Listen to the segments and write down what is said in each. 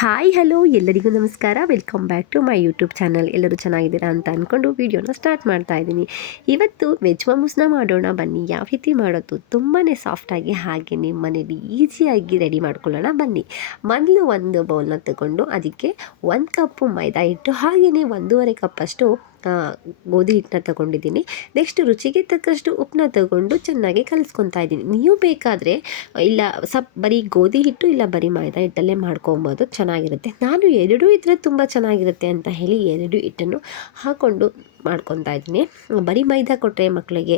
Hi, hello, ಎಲ್ಲರಿಗೂ ನಮಸ್ಕಾರ. Welcome back to my YouTube channel ಎಲ್ಲರೂ ಚೆನ್ನಾಗಿದ್ದೀರಾ ಅಂತ ಅಂದ್ಕೊಂಡು ವೀಡಿಯೋನ ಸ್ಟಾರ್ಟ್ ಮಾಡ್ತಾ ಇದ್ದೀನಿ. ಇವತ್ತು ವೆಜ್ ಮಮೂಸ್ನ ಮಾಡೋಣ. ಬನ್ನಿ, ಯಾವ ರೀತಿ ಮಾಡೋದು? ತುಂಬಾ ಸಾಫ್ಟಾಗಿ ಹಾಗೆ ನಿಮ್ಮ ಮನೇಲಿ ಈಸಿಯಾಗಿ ರೆಡಿ ಮಾಡ್ಕೊಳ್ಳೋಣ. ಬನ್ನಿ. ಮೊದಲು ಒಂದು ಬೌಲ್ನ ತಗೊಂಡು, ಅದಕ್ಕೆ ಒಂದು ಕಪ್ಪು ಮೈದಾ ಹಿಟ್ಟು ಹಾಗೆಯೇ ಒಂದೂವರೆ ಕಪ್ಪಷ್ಟು ಗೋಧಿ ಹಿಟ್ಟನ್ನ ತಗೊಂಡಿದ್ದೀನಿ. ನೆಕ್ಸ್ಟ್ ರುಚಿಗೆ ತಕ್ಕಷ್ಟು ಉಪ್ಪನ್ನ ತಗೊಂಡು ಚೆನ್ನಾಗಿ ಕಲಿಸ್ಕೊತಾ ಇದ್ದೀನಿ. ನೀವು ಬೇಕಾದರೆ, ಇಲ್ಲ, ಸಪ್, ಬರೀ ಗೋಧಿ ಹಿಟ್ಟು ಇಲ್ಲ ಬರೀ ಮೈದಾ ಹಿಟ್ಟಲ್ಲೇ ಮಾಡ್ಕೊಬೋದು, ಚೆನ್ನಾಗಿರುತ್ತೆ. ನಾನು ಎರಡೂ ಇದ್ದರೆ ತುಂಬ ಚೆನ್ನಾಗಿರುತ್ತೆ ಅಂತ ಹೇಳಿ ಎರಡು ಹಿಟ್ಟನ್ನು ಹಾಕ್ಕೊಂಡು ಮಾಡ್ಕೊತಾ ಇದ್ದೀನಿ. ಬರೀ ಮೈದಾ ಕೊಟ್ಟರೆ ಮಕ್ಕಳಿಗೆ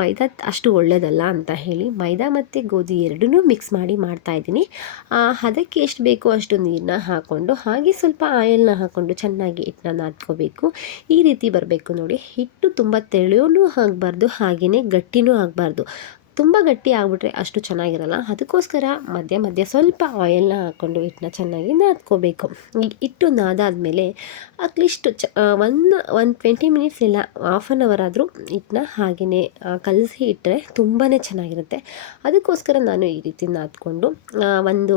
ಮೈದಾ ಅಷ್ಟು ಒಳ್ಳೆಯದಲ್ಲ ಅಂತ ಹೇಳಿ ಮೈದಾ ಮತ್ತು ಗೋಧಿ ಎರಡನ್ನೂ ಮಿಕ್ಸ್ ಮಾಡಿ ಮಾಡ್ತಾ ಇದ್ದೀನಿ. ಅದಕ್ಕೆ ಎಷ್ಟು ಬೇಕೋ ಅಷ್ಟು ನೀರನ್ನ ಹಾಕ್ಕೊಂಡು ಹಾಗೆ ಸ್ವಲ್ಪ ಆಯಿಲ್ನ ಹಾಕ್ಕೊಂಡು ಚೆನ್ನಾಗಿ ಹಿಟ್ಟನ್ನ ನಾದ್ಕೋಬೇಕು. ಈ ರೀತಿ ಬರಬೇಕು ನೋಡಿ. ಹಿಟ್ಟು ತುಂಬ ತೆಳುವೂ ಆಗಬಾರ್ದು ಹಾಗೆಯೇ ಗಟ್ಟಿನೂ ಆಗಬಾರ್ದು. ತುಂಬ ಗಟ್ಟಿ ಆಗಿಬಿಟ್ರೆ ಅಷ್ಟು ಚೆನ್ನಾಗಿರಲ್ಲ. ಅದಕ್ಕೋಸ್ಕರ ಮಧ್ಯ ಮಧ್ಯ ಸ್ವಲ್ಪ ಆಯಿಲ್ನ ಹಾಕ್ಕೊಂಡು ಹಿಟ್ಟನ್ನ ಚೆನ್ನಾಗಿ ನಾದ್ಕೋಬೇಕು. ಈಗ ಹಿಟ್ಟು ನಾದಾದಮೇಲೆ ಅಟ್ಲೀಸ್ಟ್ ಚ ಒಂದು ಒಂದು ಟ್ವೆಂಟಿ ಮಿನಿಟ್ಸ್ ಇಲ್ಲ ಹಾಫ್ ಆನ್ ಅವರ್ ಆದರೂ ಹಿಟ್ಟನ್ನ ಹಾಗೆಯೇ ಕಲಸಿ ಇಟ್ಟರೆ ತುಂಬಾ ಚೆನ್ನಾಗಿರುತ್ತೆ. ಅದಕ್ಕೋಸ್ಕರ ನಾನು ಈ ರೀತಿ ನಾದ್ಕೊಂಡು ಒಂದು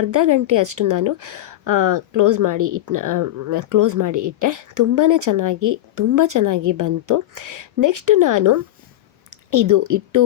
ಅರ್ಧ ಗಂಟೆ ಅಷ್ಟು ನಾನು ಕ್ಲೋಸ್ ಮಾಡಿ ಇಟ್ಟನ್ನ ಕ್ಲೋಸ್ ಮಾಡಿ ಇಟ್ಟೆ. ತುಂಬಾ ಚೆನ್ನಾಗಿ, ತುಂಬ ಚೆನ್ನಾಗಿ ಬಂತು. ನೆಕ್ಸ್ಟ್ ನಾನು ಇದು ಇಟ್ಟು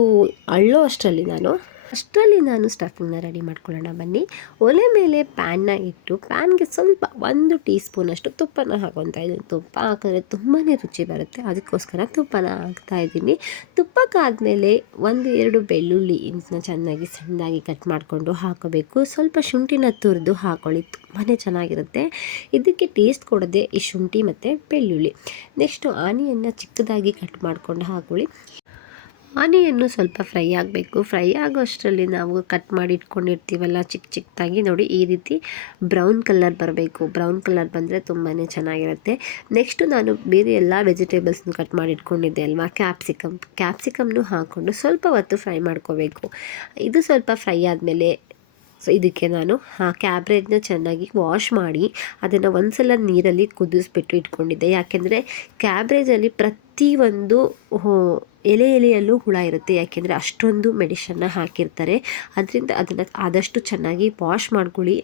ಅಳ್ಳೋ ಅಷ್ಟರಲ್ಲಿ ನಾನು ಅಷ್ಟರಲ್ಲಿ ನಾನು ಸ್ಟಫಿಂಗ್ನ ರೆಡಿ ಮಾಡ್ಕೊಳ್ಳೋಣ ಬನ್ನಿ. ಒಲೆ ಮೇಲೆ ಪ್ಯಾನ್ನ ಇಟ್ಟು ಪ್ಯಾನ್ಗೆ ಸ್ವಲ್ಪ ಒಂದು ಟೀ ಸ್ಪೂನಷ್ಟು ತುಪ್ಪನ ಹಾಕೊತಾ ಇದ್ದೀನಿ. ತುಪ್ಪ ಹಾಕಿದ್ರೆ ತುಂಬಾ ರುಚಿ ಬರುತ್ತೆ. ಅದಕ್ಕೋಸ್ಕರ ತುಪ್ಪನ ಹಾಕ್ತಾ ಇದ್ದೀನಿ. ತುಪ್ಪಕ್ಕಾದಮೇಲೆ ಒಂದು ಎರಡು ಬೆಳ್ಳುಳ್ಳಿ ಇಂಥ ಚೆನ್ನಾಗಿ ಸಣ್ಣದಾಗಿ ಕಟ್ ಮಾಡಿಕೊಂಡು ಹಾಕೋಬೇಕು. ಸ್ವಲ್ಪ ಶುಂಠಿನ ತುರಿದು ಹಾಕೊಳ್ಳಿ ತುಂಬಾ ಚೆನ್ನಾಗಿರುತ್ತೆ. ಇದಕ್ಕೆ ಟೇಸ್ಟ್ ಕೊಡೋದೆ ಈ ಶುಂಠಿ ಮತ್ತು ಬೆಳ್ಳುಳ್ಳಿ. ನೆಕ್ಸ್ಟು ಆನಿಯನ್ನು ಚಿಕ್ಕದಾಗಿ ಕಟ್ ಮಾಡ್ಕೊಂಡು ಹಾಕೊಳ್ಳಿ. ಆನಿಯನ್ನು ಸ್ವಲ್ಪ ಫ್ರೈ ಆಗಬೇಕು. ಫ್ರೈ ಆಗೋ ಅಷ್ಟರಲ್ಲಿ ನಾವು ಕಟ್ ಮಾಡಿ ಇಟ್ಕೊಂಡಿರ್ತೀವಲ್ಲ ಚಿಕ್ಕ ಚಿಕ್ಕದಾಗಿ ನೋಡಿ ಈ ರೀತಿ ಬ್ರೌನ್ ಕಲರ್ ಬರಬೇಕು. ಬ್ರೌನ್ ಕಲರ್ ಬಂದರೆ ತುಂಬಾ ಚೆನ್ನಾಗಿರುತ್ತೆ. ನೆಕ್ಸ್ಟು ನಾನು ಬೇರೆ ಎಲ್ಲ ವೆಜಿಟೇಬಲ್ಸ್ನು ಕಟ್ ಮಾಡಿ ಇಟ್ಕೊಂಡಿದ್ದೆ ಅಲ್ವಾ? ಕ್ಯಾಪ್ಸಿಕಮ್. ಕ್ಯಾಪ್ಸಿಕಮ್ನು ಹಾಕ್ಕೊಂಡು ಸ್ವಲ್ಪ ಹೊತ್ತು ಫ್ರೈ ಮಾಡ್ಕೋಬೇಕು. ಇದು ಸ್ವಲ್ಪ ಫ್ರೈ ಆದಮೇಲೆ ಸೊ ಇದಕ್ಕೆ ನಾನು ಆ ಕ್ಯಾಬ್ರೇಜ್ನ ಚೆನ್ನಾಗಿ ವಾಶ್ ಮಾಡಿ ಅದನ್ನು ಒಂದು ಸಲ ನೀರಲ್ಲಿ ಕುದಿಸ್ಬಿಟ್ಟು ಇಟ್ಕೊಂಡಿದ್ದೆ. ಯಾಕೆಂದರೆ ಕ್ಯಾಬ್ರೇಜಲ್ಲಿ ಪ್ರತಿಯೊಂದು ಒಂದು ಎಲೆ ಎಲೆಯಲ್ಲೂ ಹುಳ ಇರುತ್ತೆ. ಯಾಕೆಂದರೆ ಅಷ್ಟೊಂದು ಮೆಡಿಷನ್ನ ಹಾಕಿರ್ತಾರೆ. ಅದರಿಂದ ಅದನ್ನು ಆದಷ್ಟು ಚೆನ್ನಾಗಿ ವಾಶ್ ಮಾಡ್ಕೊಳ್ಳಿ.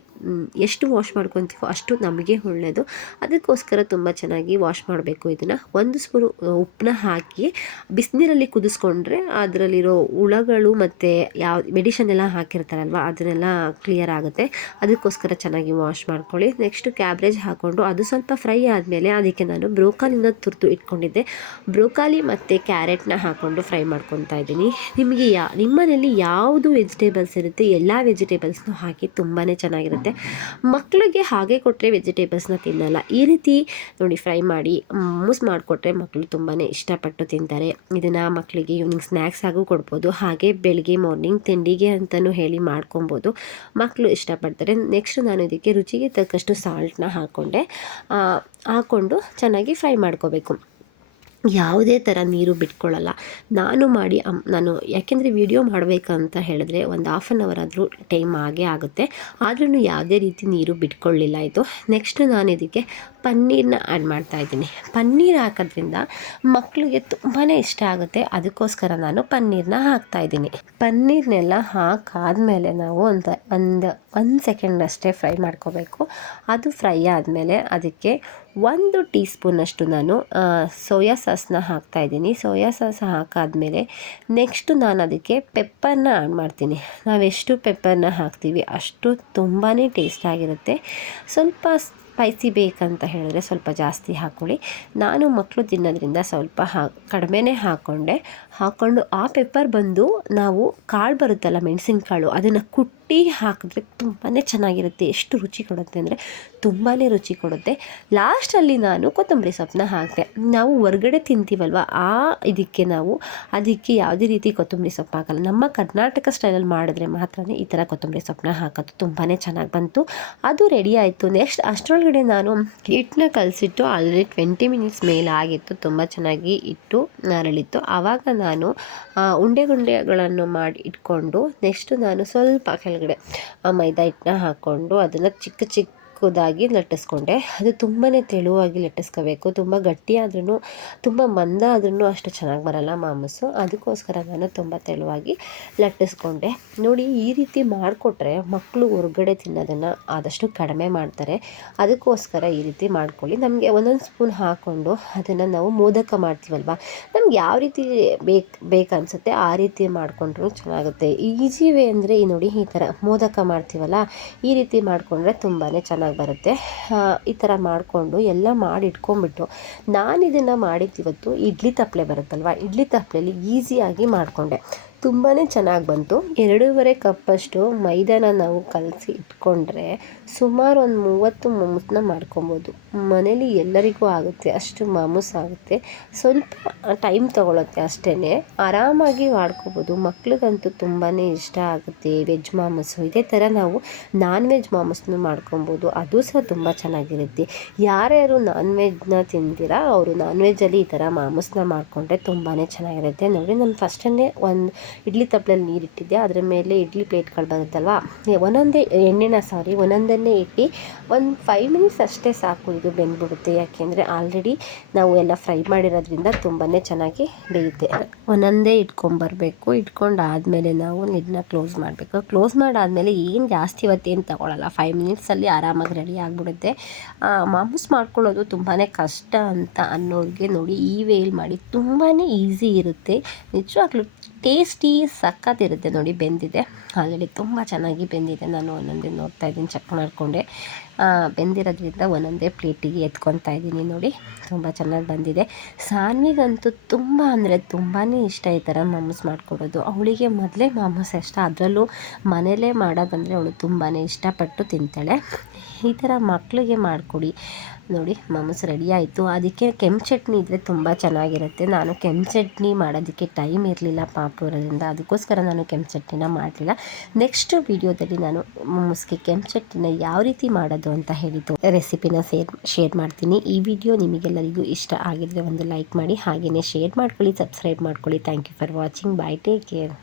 ಎಷ್ಟು ವಾಶ್ ಮಾಡ್ಕೊತೀವೋ ಅಷ್ಟು ನಮಗೆ ಒಳ್ಳೆಯದು ಅದಕ್ಕೋಸ್ಕರ ತುಂಬ ಚೆನ್ನಾಗಿ ವಾಶ್ ಮಾಡಬೇಕು ಇದನ್ನು. ಒಂದು ಸ್ಪೂನ್ ಉಪ್ಪನ್ನ ಹಾಕಿ ಬಿಸಿನೀರಲ್ಲಿ ಕುದಿಸ್ಕೊಂಡ್ರೆ ಅದರಲ್ಲಿರೋ ಹುಳಗಳು ಮತ್ತು ಯಾವ ಮೆಡಿಷನ್ ಎಲ್ಲ ಹಾಕಿರ್ತಾರಲ್ವ, ಅದನ್ನೆಲ್ಲ ಕ್ಲಿಯರ್ ಆಗುತ್ತೆ. ಅದಕ್ಕೋಸ್ಕರ ಚೆನ್ನಾಗಿ ವಾಶ್ ಮಾಡ್ಕೊಳ್ಳಿ. ನೆಕ್ಸ್ಟ್ ಕ್ಯಾಬ್ರೇಜ್ ಹಾಕ್ಕೊಂಡು ಅದು ಸ್ವಲ್ಪ ಫ್ರೈ ಆದಮೇಲೆ ಅದಕ್ಕೆ ನಾನು ಬ್ರೋಕಾಲಿಂದ ತುರ್ತು ಇಟ್ಕೊಂಡಿದ್ದೆ. ಬ್ರೋಕಾಲಿ ಮತ್ತು ಕ್ಯಾರೆಟ್ನ ಹಾಕ್ಕೊಂಡು ಫ್ರೈ ಮಾಡ್ಕೊತಾ ಇದ್ದೀನಿ. ನಿಮಗೆ ಯಾ, ನಿಮ್ಮನೇಲಿ ಯಾವುದು ವೆಜಿಟೇಬಲ್ಸ್ ಇರುತ್ತೆ, ಎಲ್ಲ ವೆಜಿಟೇಬಲ್ಸ್ನೂ ಹಾಕಿ ತುಂಬಾ ಚೆನ್ನಾಗಿರುತ್ತೆ. ಮಕ್ಕಳಿಗೆ ಹಾಗೆ ಕೊಟ್ಟರೆ ವೆಜಿಟೇಬಲ್ಸ್ನ ತಿನ್ನಲ್ಲ. ಈ ರೀತಿ ನೋಡಿ ಫ್ರೈ ಮಾಡಿ, ಮೂಸ್ ಮಾಡಿಕೊಟ್ರೆ ಮಕ್ಕಳು ತುಂಬಾ ಇಷ್ಟಪಟ್ಟು ತಿಂತಾರೆ. ಇದನ್ನು ಮಕ್ಕಳಿಗೆ ಈವ್ನಿಂಗ್ ಸ್ನ್ಯಾಕ್ಸ್ ಆಗೂ ಕೊಡ್ಬೋದು. ಹಾಗೆ ಬೆಳಿಗ್ಗೆ ಮಾರ್ನಿಂಗ್ ತಿಂಡಿಗೆ ಅಂತಲೂ ಹೇಳಿ ಮಾಡ್ಕೊಬೋದು. ಮಕ್ಕಳು ಇಷ್ಟಪಡ್ತಾರೆ. ನೆಕ್ಸ್ಟ್ ನಾನು ಇದಕ್ಕೆ ರುಚಿಗೆ ತಕ್ಕಷ್ಟು ಸಾಲ್ಟ್ನ ಹಾಕ್ಕೊಂಡೆ ಹಾಕ್ಕೊಂಡು ಚೆನ್ನಾಗಿ ಫ್ರೈ ಮಾಡ್ಕೋಬೇಕು. ಯಾವುದೇ ಥರ ನೀರು ಬಿಟ್ಕೊಳ್ಳಲ್ಲ. ನಾನು ಮಾಡಿ ನಾನು ಯಾಕೆಂದರೆ ವಿಡಿಯೋ ಮಾಡಬೇಕಂತ ಹೇಳಿದ್ರೆ ಒಂದು ಹಾಫ್ ಆನ್ ಅವರ್ ಆದರೂ ಟೈಮ್ ಆಗೇ ಆಗುತ್ತೆ. ಆದ್ರೂ ಯಾವುದೇ ರೀತಿ ನೀರು ಬಿಟ್ಕೊಳ್ಳಿಲ್ಲ ಇದು ನೆಕ್ಸ್ಟ್ ನಾನು ಇದಕ್ಕೆ ಪನ್ನೀರನ್ನ ಆ್ಯಡ್ ಮಾಡ್ತಾ ಇದ್ದೀನಿ. ಪನ್ನೀರ್ ಹಾಕೋದ್ರಿಂದ ಮಕ್ಕಳಿಗೆ ತುಂಬಾ ಇಷ್ಟ ಆಗುತ್ತೆ. ಅದಕ್ಕೋಸ್ಕರ ನಾನು ಪನ್ನೀರನ್ನ ಹಾಕ್ತಾ ಇದ್ದೀನಿ. ಪನ್ನೀರ್ನೆಲ್ಲ ಹಾಕಾದ್ಮೇಲೆ ನಾವು ಒಂದು ಒಂದು ಒಂದು ಸೆಕೆಂಡ್ ಅಷ್ಟೇ ಫ್ರೈ ಮಾಡ್ಕೋಬೇಕು. ಅದು ಫ್ರೈ ಆದಮೇಲೆ ಅದಕ್ಕೆ ಒಂದು ಟೀ ಸ್ಪೂನಷ್ಟು ನಾನು ಸೋಯಾ ಸಾಸ್ನ ಹಾಕ್ತಾ ಇದ್ದೀನಿ. ಸೋಯಾ ಸಾಸ್ ಹಾಕಾದ್ಮೇಲೆ ನೆಕ್ಸ್ಟು ನಾನು ಅದಕ್ಕೆ ಪೆಪ್ಪರ್ನ ಆ್ಯಡ್ ಮಾಡ್ತೀನಿ. ನಾವೆಷ್ಟು ಪೆಪ್ಪರ್ನ ಹಾಕ್ತೀವಿ ಅಷ್ಟು ತುಂಬಾ ಟೇಸ್ಟ್ ಆಗಿರುತ್ತೆ. ಸ್ವಲ್ಪ ಸ್ಪೈಸಿ ಬೇಕಂತ ಹೇಳಿದ್ರೆ ಸ್ವಲ್ಪ ಜಾಸ್ತಿ ಹಾಕ್ಕೊಳ್ಳಿ ನಾನು ಮಕ್ಕಳು ತಿನ್ನೋದ್ರಿಂದ ಸ್ವಲ್ಪ ಹಾ, ಕಡಿಮೆನೇ ಹಾಕ್ಕೊಂಡೆ ಹಾಕ್ಕೊಂಡು ಆ ಪೆಪ್ಪರ್ ಬಂದು ನಾವು ಕಾಳು ಬರುತ್ತಲ್ಲ ಮೆಣಸಿನಕಾಳು, ಅದನ್ನು ಕುಟ್ಟಿ ಹಾಕಿದ್ರೆ ತುಂಬಾ ಚೆನ್ನಾಗಿರುತ್ತೆ. ಎಷ್ಟು ರುಚಿ ಕೊಡುತ್ತೆ ಅಂದರೆ ತುಂಬಾ ರುಚಿ ಕೊಡುತ್ತೆ. ಲಾಸ್ಟಲ್ಲಿ ನಾನು ಕೊತ್ತಂಬರಿ ಸೊಪ್ಪನ್ನ ಹಾಕಿದೆ. ನಾವು ಹೊರ್ಗಡೆ ತಿಂತೀವಲ್ವ? ಆ ಇದಕ್ಕೆ ನಾವು ಅದಕ್ಕೆ ಯಾವುದೇ ರೀತಿ ಕೊತ್ತಂಬರಿ ಸೊಪ್ಪು ಹಾಕಲ್ಲ. ನಮ್ಮ ಕರ್ನಾಟಕ ಸ್ಟೈಲಲ್ಲಿ ಮಾಡಿದ್ರೆ ಮಾತ್ರನೇ ಈ ಥರ ಕೊತ್ತಂಬರಿ ಸೊಪ್ಪನ್ನ ಹಾಕೋದು ತುಂಬಾ ಚೆನ್ನಾಗಿ ಬಂತು. ಅದು ರೆಡಿ ಆಯಿತು. ನೆಕ್ಸ್ಟ್ ಅಷ್ಟರೊಳಗಡೆ ನಾನು ಹಿಟ್ಟನ್ನ ಕಲಸಿಟ್ಟು ಆಲ್ರೆಡಿ ಟ್ವೆಂಟಿ ಮಿನಿಟ್ಸ್ ಮೇಲೆ ಆಗಿತ್ತು. ತುಂಬ ಚೆನ್ನಾಗಿ ಇಟ್ಟು ನರಳಿತ್ತು. ಆವಾಗ ನಾನು ಉಂಡೆ ಗುಂಡೆಗಳನ್ನು ಮಾಡಿ ಇಟ್ಕೊಂಡು ನೆಕ್ಸ್ಟು ನಾನು ಸ್ವಲ್ಪ ಕೆಳಗಡೆ ಆ ಮೈದಾ ಹಿಟ್ಟನ್ನ ಹಾಕ್ಕೊಂಡು ಅದನ್ನು ಚಿಕ್ಕ ಚಿಕ್ಕ ಚಿಕ್ಕದಾಗಿ ಲಟ್ಟಿಸ್ಕೊಂಡೆ. ಅದು ತುಂಬಾ ತೆಳುವಾಗಿ ಲಟ್ಟಿಸ್ಕೋಬೇಕು. ತುಂಬ ಗಟ್ಟಿಯಾದ್ರೂ ತುಂಬ ಮಂದ ಆದ್ರೂ ಅಷ್ಟು ಚೆನ್ನಾಗಿ ಬರಲ್ಲ ಮಾಮೂಸು. ಅದಕ್ಕೋಸ್ಕರ ನಾನು ತುಂಬ ತೆಳುವಾಗಿ ಲಟ್ಟಿಸ್ಕೊಂಡೆ. ನೋಡಿ, ಈ ರೀತಿ ಮಾಡಿಕೊಟ್ರೆ ಮಕ್ಕಳು ಹೊರಗಡೆ ತಿನ್ನೋದನ್ನು ಆದಷ್ಟು ಕಡಿಮೆ ಮಾಡ್ತಾರೆ. ಅದಕ್ಕೋಸ್ಕರ ಈ ರೀತಿ ಮಾಡ್ಕೊಳ್ಳಿ. ನಮಗೆ ಒಂದೊಂದು ಸ್ಪೂನ್ ಹಾಕ್ಕೊಂಡು ಅದನ್ನು ನಾವು ಮೋದಕ ಮಾಡ್ತೀವಲ್ವ? ನಮ್ಗೆ ಯಾವ ರೀತಿ ಬೇಕು, ಬೇಕನ್ಸುತ್ತೆ ಆ ರೀತಿ ಮಾಡಿಕೊಂಡ್ರೂ ಚೆನ್ನಾಗುತ್ತೆ. ಈಜಿ ವೇ ಅಂದರೆ, ಈ ನೋಡಿ, ಈ ಥರ ಮೋದಕ ಮಾಡ್ತೀವಲ್ಲ, ಈ ರೀತಿ ಮಾಡಿಕೊಂಡ್ರೆ ತುಂಬಾ ಚೆನ್ನಾಗಿ ಬರುತ್ತೆ. ಈ ಥರ ಮಾಡಿಕೊಂಡು ಎಲ್ಲ ಮಾಡಿ ಇಟ್ಕೊಂಡ್ಬಿಟ್ಟು ನಾನು ಇದನ್ನು ಮಾಡಿದ್ದಿವತ್ತು ಇಡ್ಲಿ ತಪ್ಪಲೆ ಬರುತ್ತಲ್ವ? ಇಡ್ಲಿ ತಪ್ಪಲೆಯಲ್ಲಿ ಈಸಿಯಾಗಿ ಮಾಡಿಕೊಂಡೆ. ತುಂಬಾ ಚೆನ್ನಾಗಿ ಬಂತು. ಎರಡೂವರೆ ಕಪ್ಪಷ್ಟು ಮೈದಾನ ನಾವು ಕಲಸಿ ಇಟ್ಕೊಂಡ್ರೆ ಸುಮಾರು ಒಂದು ಮೂವತ್ತು ಮೊಮ್ಮಸನ್ನ ಮಾಡ್ಕೊಬೋದು. ಮನೇಲಿ ಎಲ್ಲರಿಗೂ ಆಗುತ್ತೆ, ಅಷ್ಟು ಮಾಮೂಸ್ ಆಗುತ್ತೆ. ಸ್ವಲ್ಪ ಟೈಮ್ ತೊಗೊಳುತ್ತೆ ಅಷ್ಟೇ ಆರಾಮಾಗಿ ಮಾಡ್ಕೊಬೋದು. ಮಕ್ಳಿಗಂತೂ ತುಂಬಾ ಇಷ್ಟ ಆಗುತ್ತೆ ವೆಜ್ ಮಾಮೂಸು. ಇದೇ ಥರ ನಾವು ನಾನ್ ವೆಜ್ ಮಾಮೂಸನ್ನು ಮಾಡ್ಕೊಬೋದು. ಅದು ಸಹ ತುಂಬ ಚೆನ್ನಾಗಿರುತ್ತೆ. ಯಾರ್ಯಾರು ನಾನ್ ವೆಜ್ನ ತಿಂತೀರಾ, ಅವರು ನಾನ್ ವೆಜ್ಜಲ್ಲಿ ಈ ಥರ ಮಾಮೂಸನ್ನ ಮಾಡಿಕೊಂಡ್ರೆ ತುಂಬಾ ಚೆನ್ನಾಗಿರುತ್ತೆ. ನೋಡಿ, ನಾನು ಫಸ್ಟನ್ನೇ ಒಂದು ಇಡ್ಲಿ ತಪ್ಪಲಲ್ಲಿ ನೀರಿಟ್ಟಿದ್ದೆ ಅದರ ಮೇಲೆ ಇಡ್ಲಿ ಪ್ಲೇಟ್ಗಳು ಬರುತ್ತಲ್ವಾ? ಒಂದೊಂದೇ ಎಣ್ಣೆನ ಸಾರಿ ಒಂದೊಂದನ್ನೇ ಇಟ್ಟು ಒಂದು ಫೈವ್ ಮಿನಿಟ್ಸ್ ಅಷ್ಟೇ ಸಾಕು ಇದು ಬೆಂದ್ಬಿಡುತ್ತೆ. ಯಾಕೆಂದರೆ ಆಲ್ರೆಡಿ ನಾವು ಎಲ್ಲ ಫ್ರೈ ಮಾಡಿರೋದ್ರಿಂದ ತುಂಬಾ ಚೆನ್ನಾಗಿ ಬೇಯುತ್ತೆ. ಒಂದೊಂದೇ ಇಟ್ಕೊಂಬರ್ಬೇಕು. ಇಟ್ಕೊಂಡು ಆದಮೇಲೆ ನಾವು ಇದನ್ನ ಕ್ಲೋಸ್ ಮಾಡಬೇಕು. ಕ್ಲೋಸ್ ಮಾಡಾದಮೇಲೆ ಏನು ಜಾಸ್ತಿ ಹೊತ್ತೇನು ತಗೊಳ್ಳಲ್ಲ ಫೈವ್ ಮಿನಿಟ್ಸಲ್ಲಿ ಆರಾಮಾಗಿ ರೆಡಿ ಆಗಿಬಿಡುತ್ತೆ. ಮಾಮೂಸ್ ಮಾಡ್ಕೊಳ್ಳೋದು ತುಂಬಾ ಕಷ್ಟ ಅಂತ ಅನ್ನೋರಿಗೆ ನೋಡಿ ಈ ವೇಲ್ ಮಾಡಿ ತುಂಬಾ ಈಸಿ ಇರುತ್ತೆ. ನಿಜವಾಗ್ಲೂ ಟೇಸ್ಟಿ ಸಕ್ಕತ್ತಿರುತ್ತೆ ನೋಡಿ ಬೆಂದಿದೆ. ಆಲ್ರೆಡಿ ತುಂಬ ಚೆನ್ನಾಗಿ ಬೆಂದಿದೆ. ನಾನು ಒಂದೊಂದೇ ನೋಡ್ತಾ ಇದ್ದೀನಿ ಚೆಕ್ ಮಾಡಿಕೊಂಡೆ. ಬೆಂದಿರೋದ್ರಿಂದ ಒಂದೊಂದೇ ಪ್ಲೇಟಿಗೆ ಎತ್ಕೊತಾ ಇದ್ದೀನಿ ನೋಡಿ. ತುಂಬ ಚೆನ್ನಾಗಿ ಬಂದಿದೆ. ಸಾನ್ವಿಗಂತೂ ತುಂಬ ಅಂದರೆ ತುಂಬಾ ಇಷ್ಟ ಈ ಥರ ಮಾಮೂಸ್ ಮಾಡಿಕೊಡೋದು. ಅವಳಿಗೆ ಮೊದಲೇ ಮಾಮೂಸ್ ಇಷ್ಟ ಅದರಲ್ಲೂ ಮನೇಲೇ ಮಾಡೋದಂದರೆ ಅವಳು ತುಂಬಾ ಇಷ್ಟಪಟ್ಟು ತಿಂತಾಳೆ. ಈ ಥರ ಮಕ್ಕಳಿಗೆ ಮಾಡಿಕೊಡಿ. ನೋಡಿ, ಮಾಮೂಸ್ ರೆಡಿ ಆಯಿತು. ಅದಕ್ಕೆ ಕೆಂಪು ಚಟ್ನಿ ಇದ್ದರೆ ತುಂಬ ಚೆನ್ನಾಗಿರುತ್ತೆ. ನಾನು ಕೆಂಪು ಚಟ್ನಿ ಮಾಡೋದಕ್ಕೆ ಟೈಮ್ ಇರಲಿಲ್ಲ ಪಾಪು ಇರೋದ್ರಿಂದ. ಅದಕ್ಕೋಸ್ಕರ ನಾನು ಕೆಂಪು ಚಟ್ನಿನ ಮಾಡಲಿಲ್ಲ. ನೆಕ್ಸ್ಟ್ ವೀಡಿಯೋದಲ್ಲಿ ನಾನು ಮಾಮೂಸ್ಗೆ ಕೆಂಪು ಚಟ್ನಿನ ಯಾವ ರೀತಿ ಮಾಡೋದು ಅಂತ ಹೇಳಿದ್ದು ರೆಸಿಪಿನ ಸೇರ್, ಶೇರ್ ಮಾಡ್ತೀನಿ. ಈ ವಿಡಿಯೋ ನಿಮಗೆಲ್ಲರಿಗೂ ಇಷ್ಟ ಆಗಿದ್ರೆ ಒಂದು ಲೈಕ್ ಮಾಡಿ ಹಾಗೆಯೇ ಶೇರ್ ಮಾಡ್ಕೊಳ್ಳಿ, ಸಬ್ಸ್ಕ್ರೈಬ್ ಮಾಡ್ಕೊಳ್ಳಿ. Thank you for watching bye take care